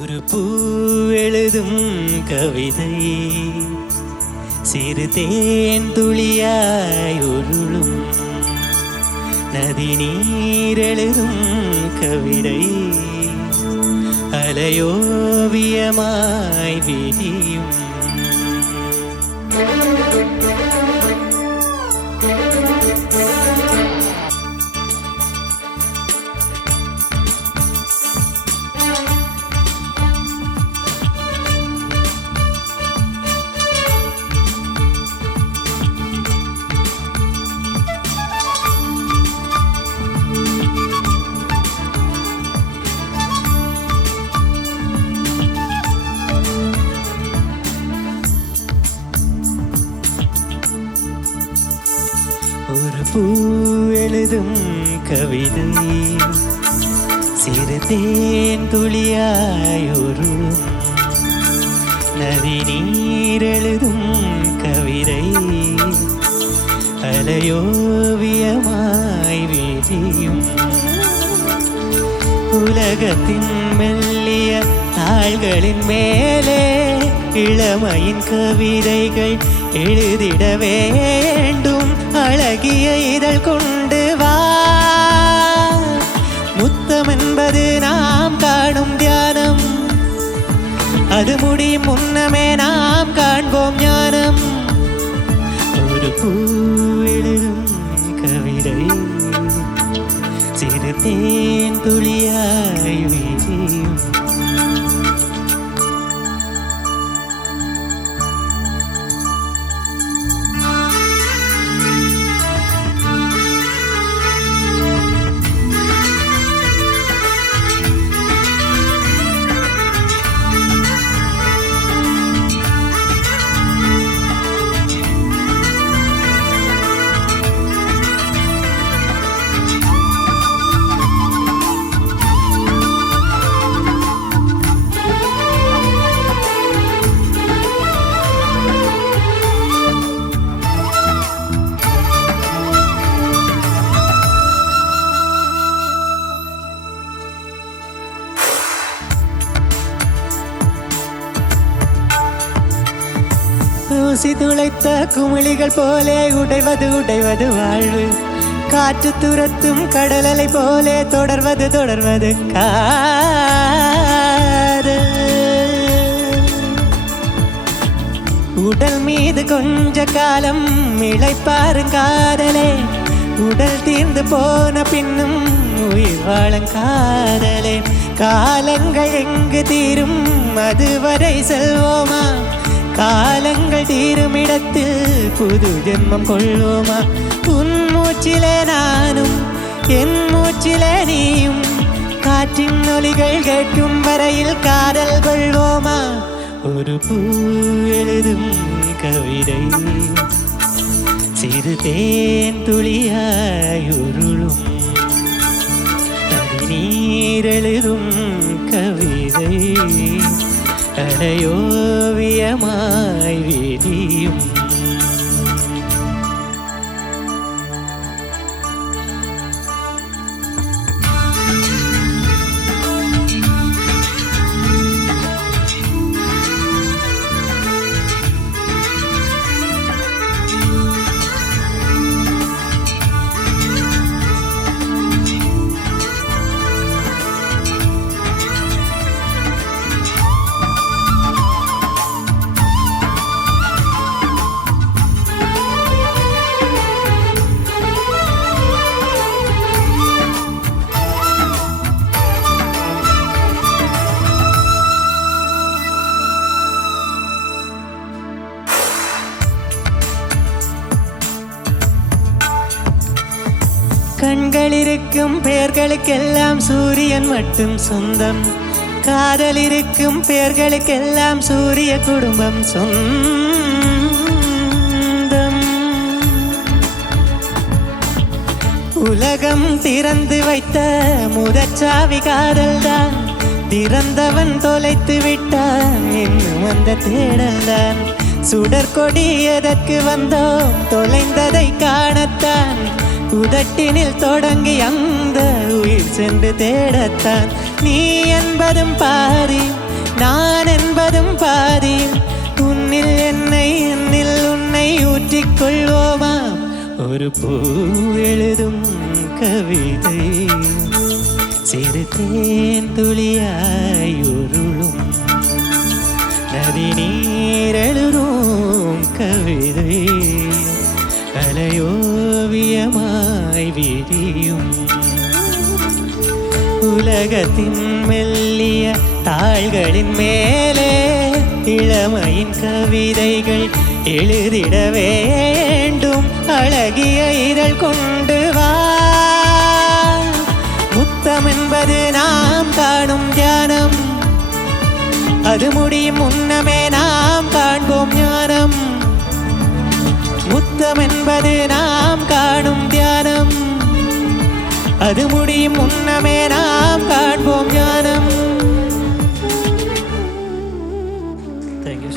ஒரு பூ எழுதும் கவிதை சிறு தேன் துளியாய் உருளும் நதி நீர் எழுதும் கவிதை அலையோவியமாய் விரியும். ஒரு பூ எழுதும் கவிதை சிறு தேன் துளியாய் உருளும் நதி நீர் எழுதும் கவிதை அலையோவியமாய் விரியும். உலகத்தின் மெல்லிய தாள்களின் மேலே இளமையின் கவிதைகள் எழுதிட வேண்டும். அழகிய இதழ் கொண்டு வா, முத்தம் என்பது நாம் காணும் தியானம், அது முடியும் முன்னமே நாம் காண்போம் ஞானம். ஒரு பூ எழுதும் கவிதை சிறு தேன் துளியாய் விரியும். ஊசி துளைத்த குமிழிகள் போலே உடைவது உடைவது வாழ்வு, காற்று துரத்தும் கடலலை போலே தொடர்வது தொடர்வது காதல். உடல் மீது கொஞ்ச காலம் இளைப்பாருங்காதலே, உடல் தீர்ந்து போன பின்னும் உயிர் வாழங்காதலே. காலங்கள் எங்கு தீரும் அதுவரை செல்வோமா, காலங்கள் தீரும் இடத்தில் புது ஜென்மம் கொள்வோமா. உன் மூச்சிலே நானும் என் மூச்சிலே நீயும், காற்றின் ஒலிகள் கேட்கும் வரையில் காதல் கொள்வோமா. ஒரு பூ எழுதும் கவிதை சிறு தேன் துளியாய் உருளும் நதி நீர் எழுதும் கவிதை அலையோவியமாய் விரியும். கண்கள் இருக்கும் பெயர்களுக்கெல்லாம் சூரியன் மட்டும் சொந்தம், காதல் இருக்கும் பெயர்களுக்கெல்லாம் சூரிய குடும்பம் சொந்தம். உலகம் திறந்து வைத்த முதற்சாவி காதல்தான், திறந்தவன் தொலைத்து விட்டான் இன்னும் அந்த தேடல்தான். சுடற்கொடி எதற்கு வந்தோம் தொலைந்ததை காணத்தான், உதட்டினில் தொடங்கி அந்த உயிர் சென்று தேடத்தான். நீ என்பதும் பாதி, நான் என்பதும் பாதி. உன்னில் என்னை, என்னில் உன்னை ஊற்றிக்கொள்வோமா? ஒரு பூ எழுதும் கவிதை சிறு தேன் துளியாய் உருளும் நதி நீரெழுதும் கவிதை அலையோவியமாய் விரியும். உலகத்தின் மெல்லிய தாள்களின் மேலே இளமையின் கவிதைகள் எழுதிட வேண்டும். அழகிய இதழ் கொண்டு வா. முத்தம் என்பது நாம் காணும் தியானம், அது முடியும் முன்னமே நாம் காண்போம் ஞானம். முத்தம் என்பது நாம் காணும் தியானம், அது முடியும் முன்னமே நாம் காண்போம் ஞானம். தேங்க்யூ.